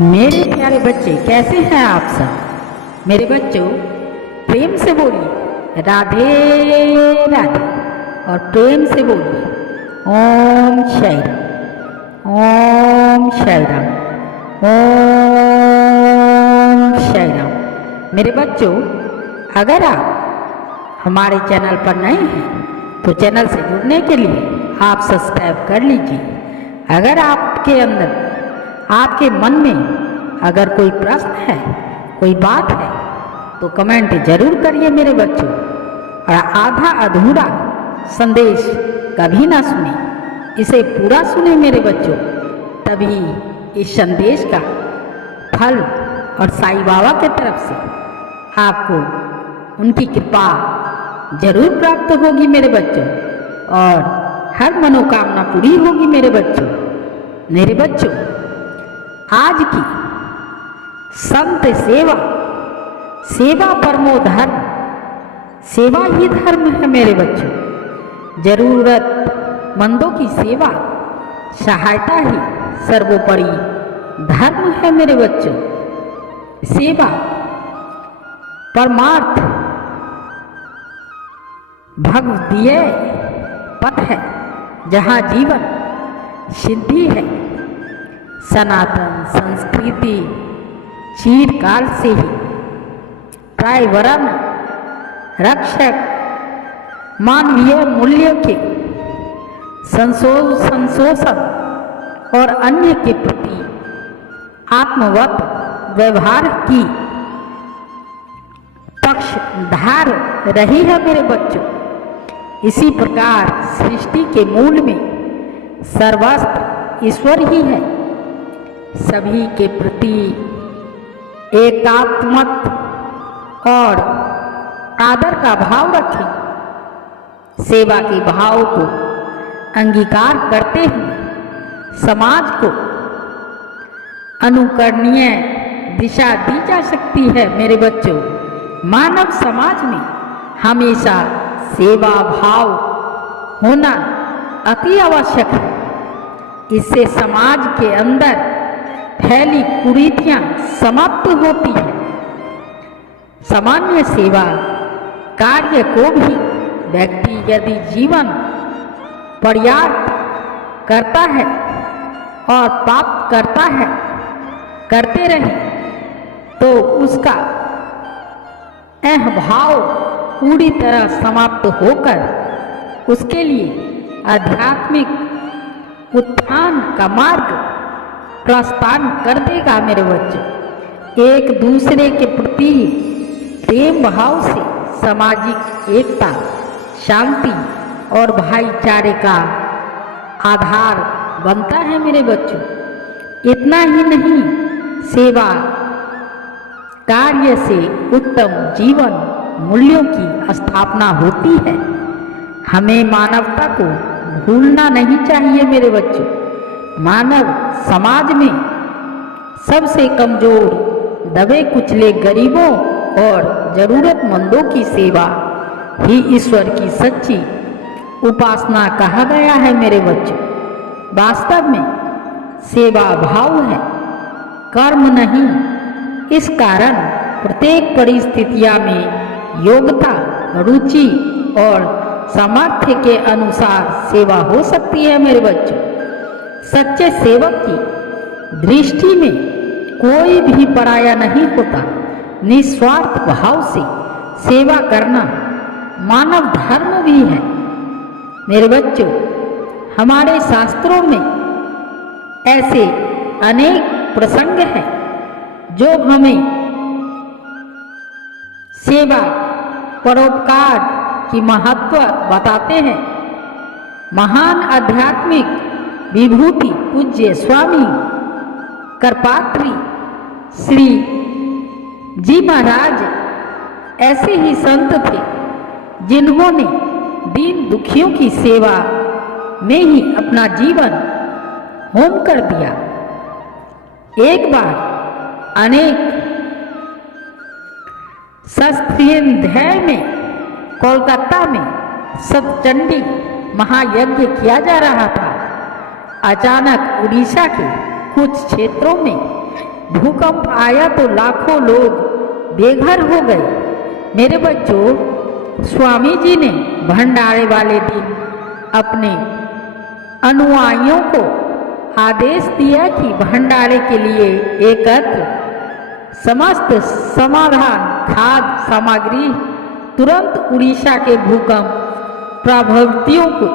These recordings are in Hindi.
मेरे प्यारे बच्चे, कैसे हैं आप सब? मेरे बच्चों, प्रेम से बोलिए राधे राधे और प्रेम से बोलिए ओम शाई राम, ओम शाई राम, ओम शाई राम। मेरे बच्चों, अगर आप हमारे चैनल पर नए हैं तो चैनल से जुड़ने के लिए आप सब्सक्राइब कर लीजिए। अगर आपके अंदर, आपके मन में अगर कोई प्रश्न है, कोई बात है, तो कमेंट जरूर करिए मेरे बच्चों। और आधा अधूरा संदेश कभी ना सुने, इसे पूरा सुने मेरे बच्चों, तभी इस संदेश का फल और साईं बाबा की तरफ से आपको उनकी कृपा जरूर प्राप्त होगी मेरे बच्चों, और हर मनोकामना पूरी होगी मेरे बच्चों। मेरे बच्चों, आज की संत सेवा, सेवा परमो धर्म, सेवा ही धर्म है मेरे बच्चों। जरूरतमंदों की सेवा, सहायता ही सर्वोपरि धर्म है मेरे बच्चों। सेवा परमार्थ भगवदीय पथ है, जहाँ जीवन सिद्धि है। सनातन संस्कृति चिरकाल से ही पर्यावरण रक्षक, मानवीय मूल्यों के संशोधन और अन्य के प्रति आत्मवत व्यवहार की पक्षधार रही है मेरे बच्चों। इसी प्रकार सृष्टि के मूल में सर्वस्व ईश्वर ही है। सभी के प्रति एकात्मक और आदर का भाव रखें। सेवा के भाव को अंगीकार करते हुए समाज को अनुकरणीय दिशा दी जा सकती है मेरे बच्चों। मानव समाज में हमेशा सेवा भाव होना अति आवश्यक है। इससे समाज के अंदर फैली कुरीतियां समाप्त होती हैं। सामान्य सेवा कार्य को भी व्यक्ति यदि जीवन पर्याप्त करता है और प्राप्त करता है, करते रहे, तो उसका यह भाव पूरी तरह समाप्त होकर उसके लिए आध्यात्मिक उत्थान का मार्ग प्रस्थान कर देगा मेरे बच्चों। एक दूसरे के प्रति प्रेम भाव से सामाजिक एकता, शांति और भाईचारे का आधार बनता है मेरे बच्चों। इतना ही नहीं, सेवा कार्य से उत्तम जीवन मूल्यों की स्थापना होती है। हमें मानवता को भूलना नहीं चाहिए मेरे बच्चों। मानव समाज में सबसे कमजोर, दबे कुचले गरीबों और जरूरतमंदों की सेवा ही ईश्वर की सच्ची उपासना कहा गया है मेरे बच्चों। वास्तव में सेवा भाव है, कर्म नहीं। इस कारण प्रत्येक परिस्थितियों में योग्यता, रुचि और सामर्थ्य के अनुसार सेवा हो सकती है मेरे बच्चों। सच्चे सेवक की दृष्टि में कोई भी पराया नहीं होता। निस्वार्थ भाव से सेवा करना मानव धर्म भी है मेरे बच्चों। हमारे शास्त्रों में ऐसे अनेक प्रसंग हैं जो हमें सेवा, परोपकार की महत्व बताते हैं। महान आध्यात्मिक विभूति पूज्य स्वामी करपात्री श्री जी महाराज ऐसे ही संत थे जिन्होंने दीन दुखियों की सेवा में ही अपना जीवन होम कर दिया। एक बार अनेक सस्त्रीय में कोलकाता में सतचंडी महायज्ञ किया जा रहा था। अचानक उड़ीसा के कुछ क्षेत्रों में भूकंप आया तो लाखों लोग बेघर हो गए। मेरे बच्चों, स्वामी जी ने भंडारे वाले दिन अपने अनुयायियों को आदेश दिया कि भंडारे के लिए एकत्र समस्त समाधान खाद्य सामग्री तुरंत उड़ीसा के भूकंप प्रभावितों को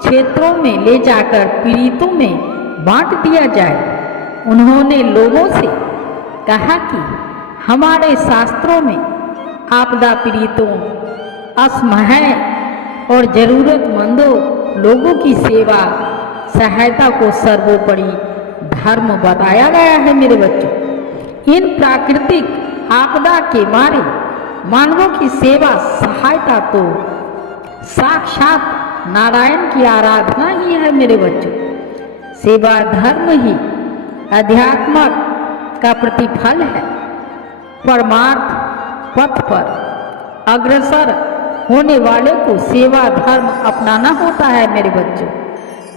क्षेत्रों में ले जाकर पीड़ितों में बांट दिया जाए। उन्होंने लोगों से कहा कि हमारे शास्त्रों में आपदा पीड़ितों, असहाय और ज़रूरतमंदों लोगों की सेवा सहायता को सर्वोपरि धर्म बताया गया है। मेरे बच्चों, इन प्राकृतिक आपदा के मारे मानवों की सेवा सहायता तो साक्षात नारायण की आराधना ही है। मेरे बच्चों, सेवा धर्म ही अध्यात्म का प्रतिफल है। परमार्थ पथ पर अग्रसर होने वाले को सेवा धर्म अपनाना होता है। मेरे बच्चों,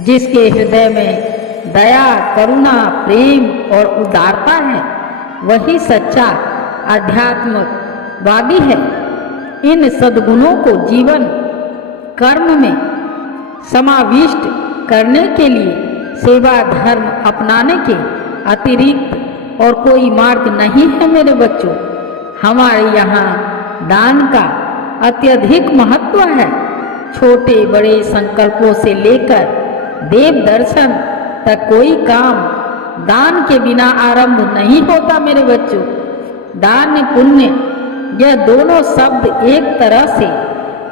जिसके हृदय में दया, करुणा, प्रेम और उदारता है, वही सच्चा अध्यात्मवादी है। इन सद्गुणों को जीवन कर्म में समाविष्ट करने के लिए सेवा धर्म अपनाने के अतिरिक्त और कोई मार्ग नहीं है। मेरे बच्चों, हमारे यहाँ दान का अत्यधिक महत्व है। छोटे बड़े संकल्पों से लेकर देव दर्शन तक कोई काम दान के बिना आरंभ नहीं होता। मेरे बच्चों, दान पुण्य यह दोनों शब्द एक तरह से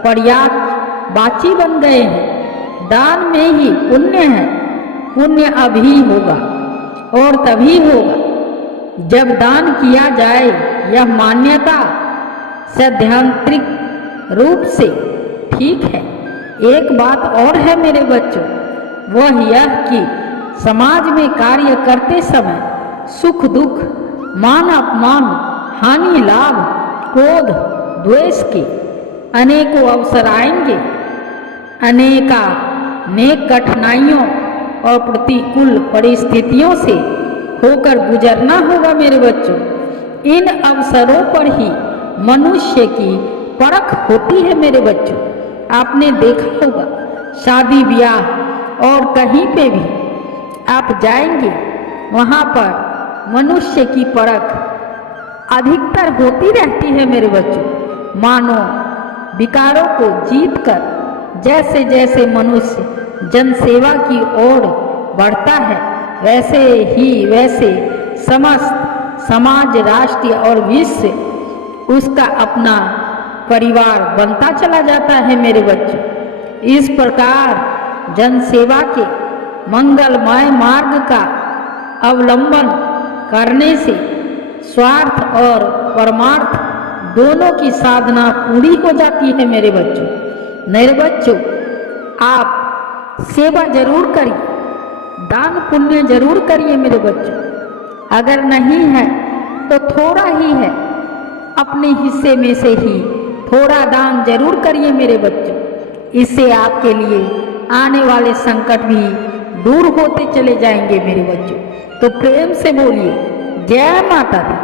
पर्यायवाची बन गए हैं। दान में ही पुण्य है। पुण्य अभी होगा और तभी होगा जब दान किया जाए। यह मान्यता सैद्धांतिक रूप से ठीक है। एक बात और है मेरे बच्चों, वह यह कि समाज में कार्य करते समय सुख दुख, मान अपमान, हानि लाभ, क्रोध द्वेष के अनेकों अवसर आएंगे। अनेक कठिनाइयों और प्रतिकूल परिस्थितियों से होकर गुजरना होगा। मेरे बच्चों, इन अवसरों पर ही मनुष्य की परख होती है। मेरे बच्चों, आपने देखा होगा शादी ब्याह और कहीं पे भी आप जाएंगे, वहाँ पर मनुष्य की परख अधिकतर होती रहती है। मेरे बच्चों, मानो विकारों को जीतकर जैसे जैसे मनुष्य जनसेवा की ओर बढ़ता है, वैसे समस्त समाज, राष्ट्र और विश्व उसका अपना परिवार बनता चला जाता है। मेरे बच्चों, इस प्रकार जनसेवा के मंगलमय मार्ग का अवलंबन करने से स्वार्थ और परमार्थ दोनों की साधना पूरी हो जाती है। मेरे बच्चों, आप सेवा जरूर करिए, दान पुण्य जरूर करिए। मेरे बच्चों, अगर नहीं है तो थोड़ा ही है, अपने हिस्से में से ही थोड़ा दान जरूर करिए। मेरे बच्चों, इससे आपके लिए आने वाले संकट भी दूर होते चले जाएंगे। मेरे बच्चों, तो प्रेम से बोलिए जय माता दी,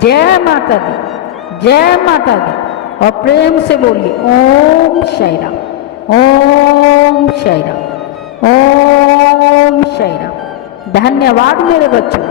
जय माता दी, जय माता दी, और प्रेम से बोलिए ओम साई राम, ओम साई राम, ओम साई राम। धन्यवाद मेरे बच्चों।